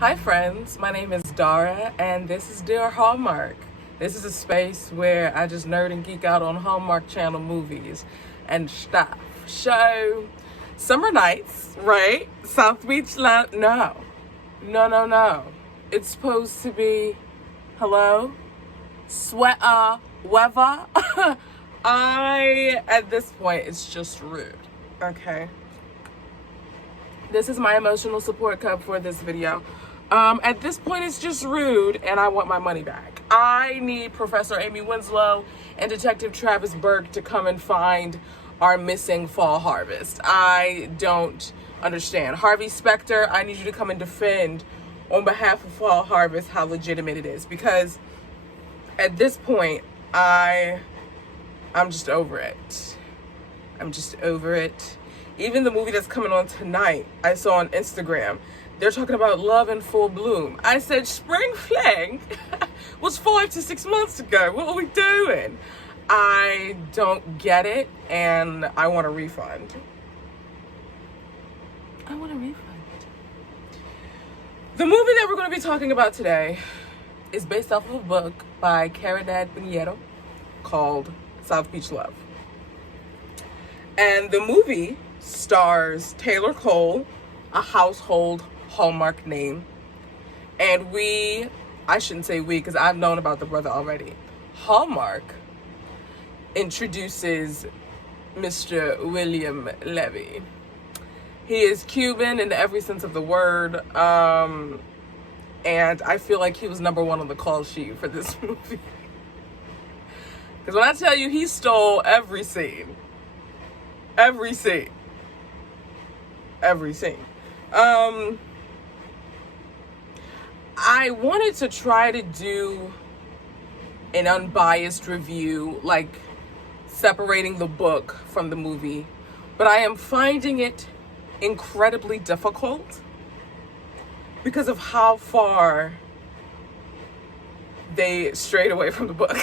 Hi friends, my name is Dara and this is Dear Hallmark. This is a space where I just nerd and geek out on Hallmark Channel movies and stuff. So, summer nights, right? South Beach Lounge, no. It's supposed to be, hello? Sweater weather. At this point, it's just rude, okay? This is my emotional support cup for this video. At this point, it's just rude, and I want my money back. I need Professor Amy Winslow and Detective Travis Burke to come and find our missing fall harvest. I don't understand. Harvey Specter, I need you to come and defend on behalf of fall harvest how legitimate it is, because at this point, I'm just over it. I'm just over it. Even the movie that's coming on tonight, I saw on Instagram, they're talking about love in full bloom. I said, spring fling was 5 to 6 months ago. What are we doing? I don't get it, and I want a refund. I want a refund. The movie that we're going to be talking about today is based off of a book by Caridad Pinheiro called South Beach Love. And the movie stars Taylor Cole, a household Hallmark name. And I shouldn't say we, because I've known about the brother already. Hallmark introduces Mr. William Levy. He is Cuban in every sense of the word. And I feel like he was number one on the call sheet for this movie. Because when I tell you, he stole every scene. Every scene. I wanted to try to do an unbiased review, like separating the book from the movie, but I am finding it incredibly difficult because of how far they strayed away from the book.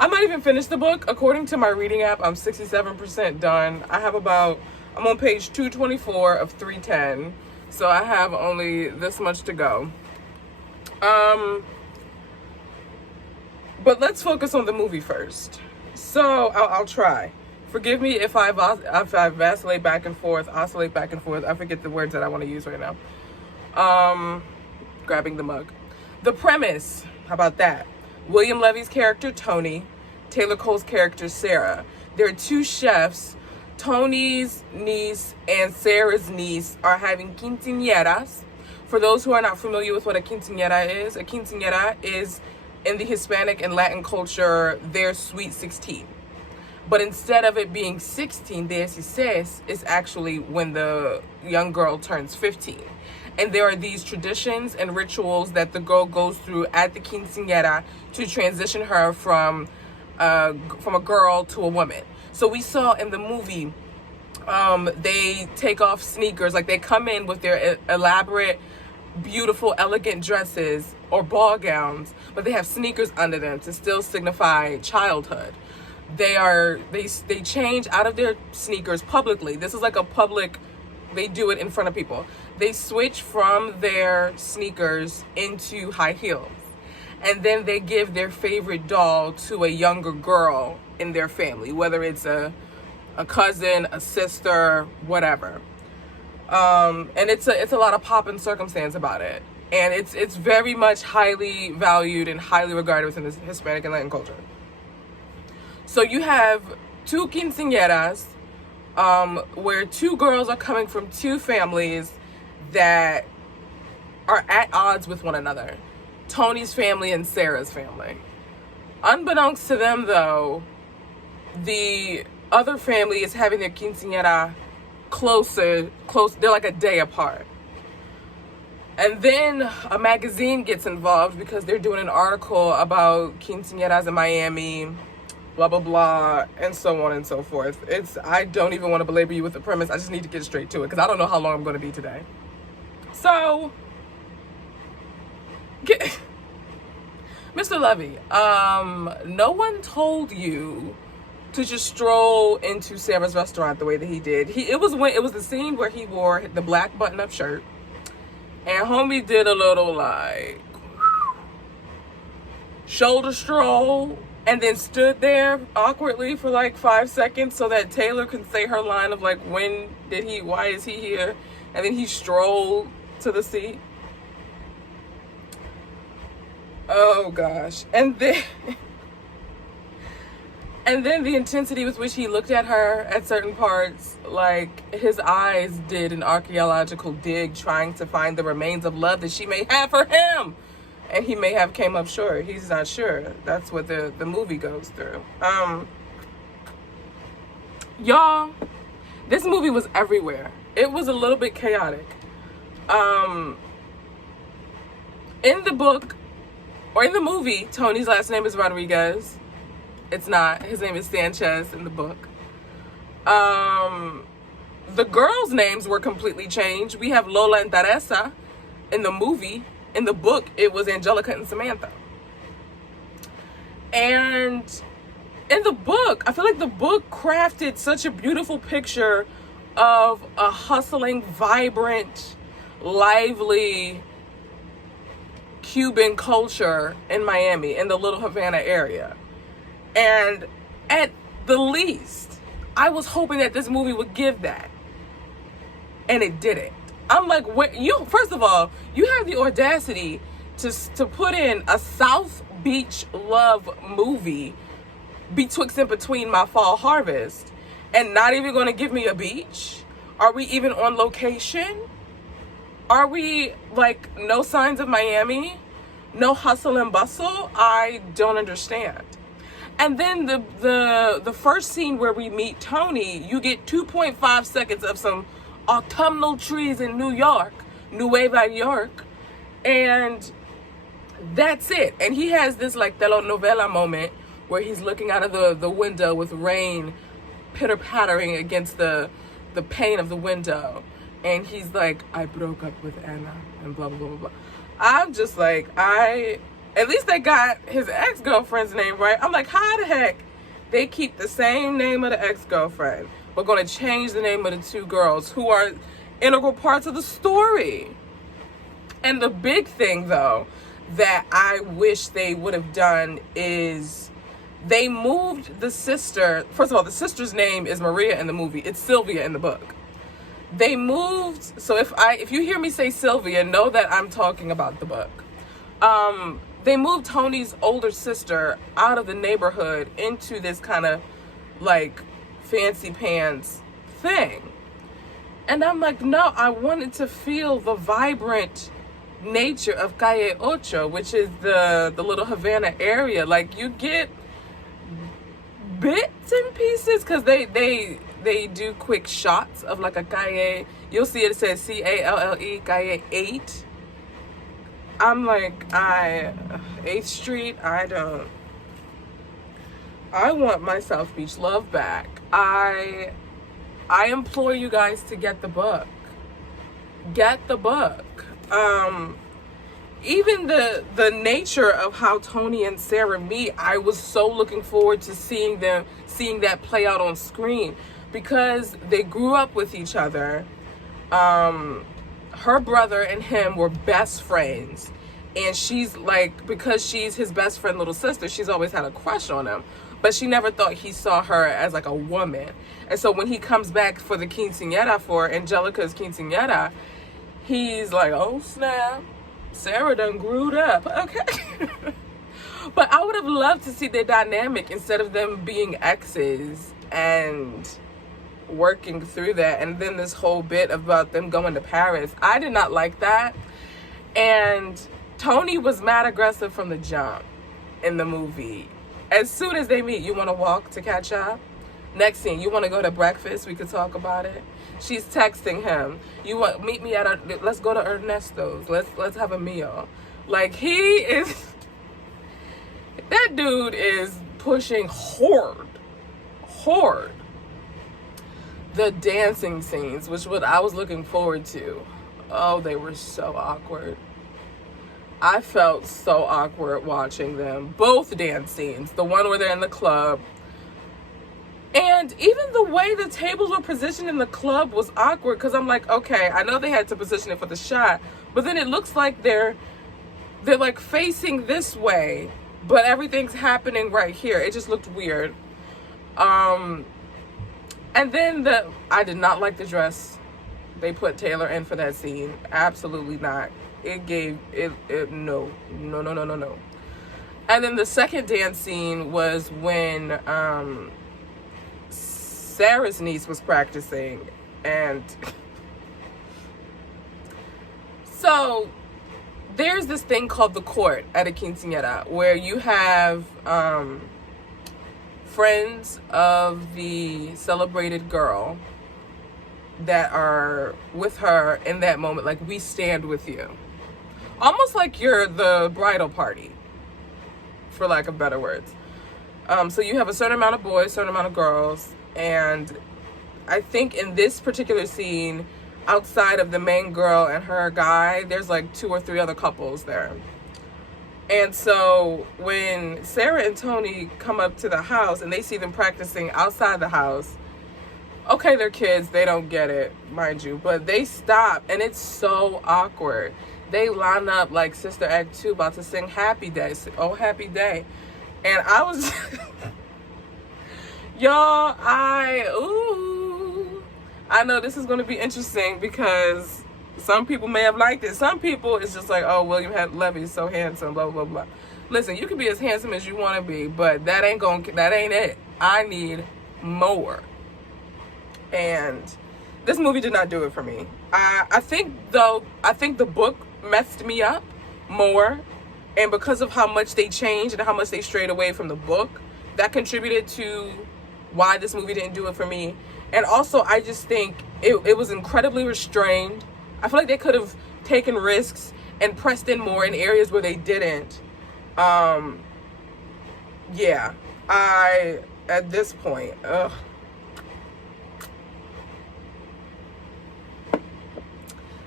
I might even finish the book. According to my reading app, I'm 67% done. I'm on page 224 of 310. So I have only this much to go. But let's focus on the movie first. So I'll try. Forgive me if I vacillate back and forth, oscillate back and forth. I forget the words that I want to use right now. Grabbing the mug. The premise, how about that? William Levy's character, Tony, Taylor Cole's character, Sarah. There are two chefs. Tony's niece and Sarah's niece are having quinceañeras. For those who are not familiar with what a quinceañera is in the Hispanic and Latin culture, their sweet 16. But instead of it being 16, dieciséis is actually when the young girl turns 15. And there are these traditions and rituals that the girl goes through at the quinceañera to transition her from a girl to a woman. So we saw in the movie, they take off sneakers, like they come in with their elaborate, beautiful, elegant dresses or ball gowns, but they have sneakers under them to still signify childhood. They change out of their sneakers publicly. This is like a public, they do it in front of people. They switch from their sneakers into high heels. And then they give their favorite doll to a younger girl in their family, whether it's a cousin, a sister, whatever. And it's a lot of pomp and circumstance about it. And it's very much highly valued and highly regarded within the Hispanic and Latin culture. So you have two quinceañeras, where two girls are coming from two families that are at odds with one another. Tony's family and Sarah's family. Unbeknownst to them, though, the other family is having their quinceañera close. They're like a day apart. And then a magazine gets involved because they're doing an article about quinceañeras in Miami, blah, blah, blah, and so on and so forth. I don't even want to belabor you with the premise. I just need to get straight to it because I don't know how long I'm going to be today. So, Mr. Levy, no one told you to just stroll into Sarah's restaurant the way that he did. It was the scene where he wore the black button-up shirt. And homie did a little like shoulder stroll and then stood there awkwardly for like 5 seconds so that Taylor can say her line of like, why is he here? And then he strolled to the seat. Oh gosh. And then the intensity with which he looked at her at certain parts, like his eyes did an archaeological dig trying to find the remains of love that she may have for him. And he may have came up short. He's not sure. That's what the movie goes through. Y'all, this movie was everywhere. It was a little bit chaotic. In the book, or in the movie, Tony's last name is Rodriguez. It's not. His name is Sanchez in the book. The girls' names were completely changed. We have Lola and Teresa in the movie. In the book, it was Angelica and Samantha. And in the book, I feel like the book crafted such a beautiful picture of a hustling, vibrant, lively Cuban culture in Miami, in the Little Havana area. And at the least, I was hoping that this movie would give that. And it didn't. I'm like, first of all, you have the audacity to put in a South Beach love movie betwixt and between my fall harvest and not even going to give me a beach? Are we even on location? Are we like no signs of Miami? No hustle and bustle? I don't understand. And then the first scene where we meet Tony, you get 2.5 seconds of some autumnal trees in New York, Nueva York, and that's it. And he has this like telenovela moment where he's looking out of the window with rain pitter-pattering against the pane of the window, and he's like, I broke up with Anna, and blah, blah, blah, blah. I'm just like, at least they got his ex-girlfriend's name right. I'm like, how the heck they keep the same name of the ex-girlfriend, but going to change the name of the two girls who are integral parts of the story? And the big thing, though, that I wish they would have done is they moved the sister. First of all, the sister's name is Maria in the movie. It's Sylvia in the book. They moved, so if you hear me say Sylvia, know that I'm talking about the book. They moved Tony's older sister out of the neighborhood into this kind of like fancy pants thing. And I'm like, no, I wanted to feel the vibrant nature of Calle Ocho, which is the Little Havana area. Like, you get bits and pieces because they do quick shots of like a calle. You'll see it says Calle, Calle 8. I'm like, 8th Street, I want my South Beach love back. I implore you guys to get the book. Get the book. Even the nature of how Tony and Sarah meet, I was so looking forward to seeing that play out on screen, because they grew up with each other. Her brother and him were best friends, and she's like, because she's his best friend little sister, she's always had a crush on him, but she never thought he saw her as like a woman. And so when he comes back for the quinceañera, for Angelica's quinceañera, he's like, oh snap, Sarah done grewed up. Okay. But I would have loved to see their dynamic instead of them being exes and working through that. And then this whole bit about them going to Paris, I did not like that. And Tony was mad aggressive from the jump in the movie. As soon as they meet, you want to walk to catch up? Next scene, you want to go to breakfast? We could talk about it. She's texting him. You want meet me at let's go to Ernesto's. Let's have a meal. Like, he is, that dude is pushing hard. The dancing scenes, which what I was looking forward to. Oh, they were so awkward. I felt so awkward watching them. Both dance scenes. The one where they're in the club. And And even the way the tables were positioned in the club was awkward, because I'm like, okay, I know they had to position it for the shot, but then it looks like they're like facing this way, but everything's happening right here. It just looked weird. And then I did not like the dress they put Taylor in for that scene. Absolutely not. It gave it no. And then the second dance scene was when Sarah's niece was practicing, and so there's this thing called the court at a quinceañera, where you have friends of the celebrated girl that are with her in that moment, like, we stand with you, almost like you're the bridal party, for lack of better words. So you have a certain amount of boys, certain amount of girls, and I think in this particular scene, outside of the main girl and her guy, there's like 2 or 3 other couples there. And so when Sarah and Tony come up to the house and they see them practicing outside the house, okay, they're kids, they don't get it, mind you, but they stop, and it's so awkward. They line up like Sister Act 2 about to sing Happy Day, oh happy day. And I was y'all, I know this is going to be interesting, because some people may have liked it. Some people, it's just like, oh, William Levy's so handsome, blah, blah, blah. Listen, you can be as handsome as you want to be, but that ain't it. I need more. And this movie did not do it for me. I think the book messed me up more, and because of how much they changed and how much they strayed away from the book, that contributed to why this movie didn't do it for me. And also, I just think it was incredibly restrained. I feel like they could have taken risks and pressed in more in areas where they didn't. Yeah, at this point, ugh.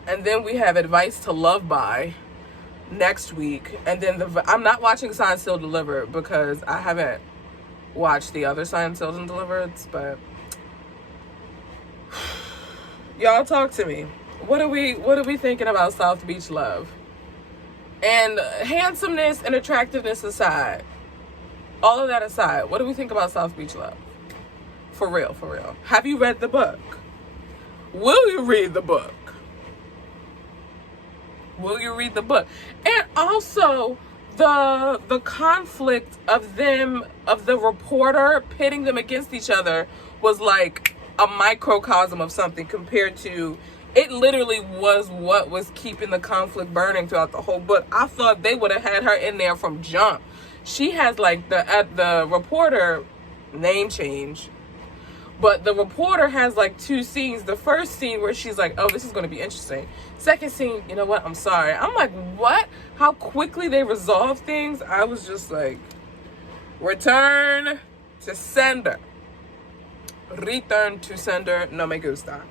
And then we have Advice to Love By next week. And then I'm not watching Signed, Sealed, Delivered, because I haven't watched the other Signed, Sealed, and Delivered, but y'all talk to me. What are we thinking about South Beach love? And handsomeness and attractiveness aside, all of that aside, what do we think about South Beach love? For real, for real. Have you read the book? Will you read the book? Will you read the book? And also the conflict of the reporter pitting them against each other was like a microcosm of something compared to, it literally was what was keeping the conflict burning throughout the whole book. I thought they would have had her in there from jump. She has like the reporter name change, but the reporter has like 2 scenes. The first scene where she's like, oh, this is going to be interesting. Second scene, you know what? I'm sorry. I'm like, what? How quickly they resolve things. I was just like, return to sender. Return to sender. No me gusta.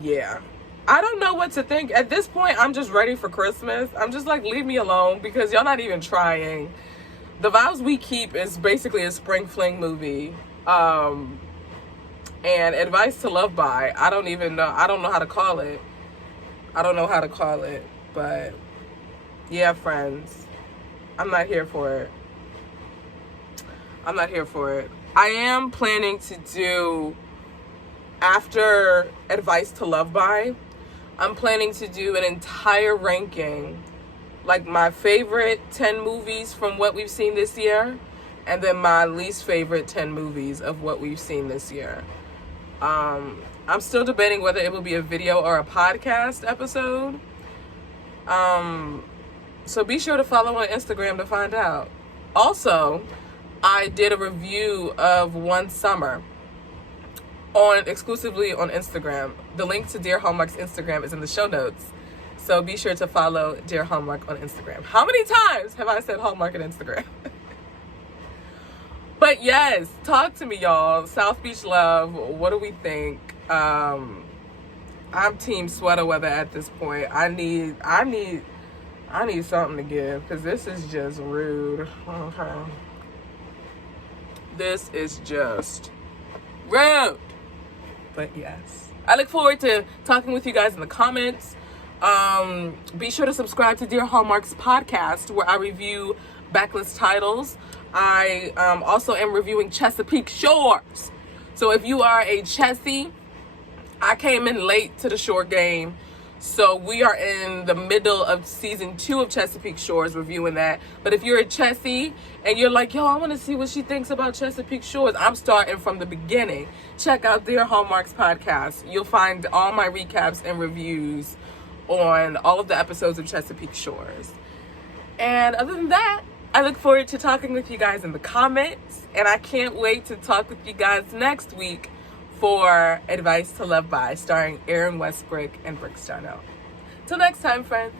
Yeah. I don't know what to think. At this point, I'm just ready for Christmas. I'm just like, leave me alone, because y'all not even trying. The Vows We Keep is basically a spring fling movie. And Advice to Love By, I don't know how to call it. But yeah, friends, I'm not here for it. I am planning to do, after Advice to Love By, I'm planning to do an entire ranking, like my favorite 10 movies from what we've seen this year, and then my least favorite 10 movies of what we've seen this year. I'm still debating whether it will be a video or a podcast episode. So be sure to follow on Instagram to find out. Also, I did a review of One Summer exclusively on Instagram. The link to Dear Hallmark's Instagram is in the show notes. So be sure to follow Dear Hallmark on Instagram. How many times have I said Hallmark on Instagram? But yes, talk to me, y'all. South Beach love. What do we think? I'm team sweater weather at this point. I need something to give, because this is just rude. Okay. This is just rude. But yes, I look forward to talking with you guys in the comments. Be sure to subscribe to Dear Hallmark's podcast, where I review backlist titles. I also am reviewing Chesapeake Shores. So if you are a Chessie, I came in late to the Shore game. So we are in the middle of season 2 of Chesapeake Shores, reviewing that. But if you're a Chessie and you're like, yo, I want to see what she thinks about Chesapeake Shores, I'm starting from the beginning. Check out Dear Hallmark's podcast. You'll find all my recaps and reviews on all of the episodes of Chesapeake Shores. And other than that, I look forward to talking with you guys in the comments. And I can't wait to talk with you guys next week for Advice to Love By, starring Aaron Westbrook and Brooke Starno. Till next time, friends.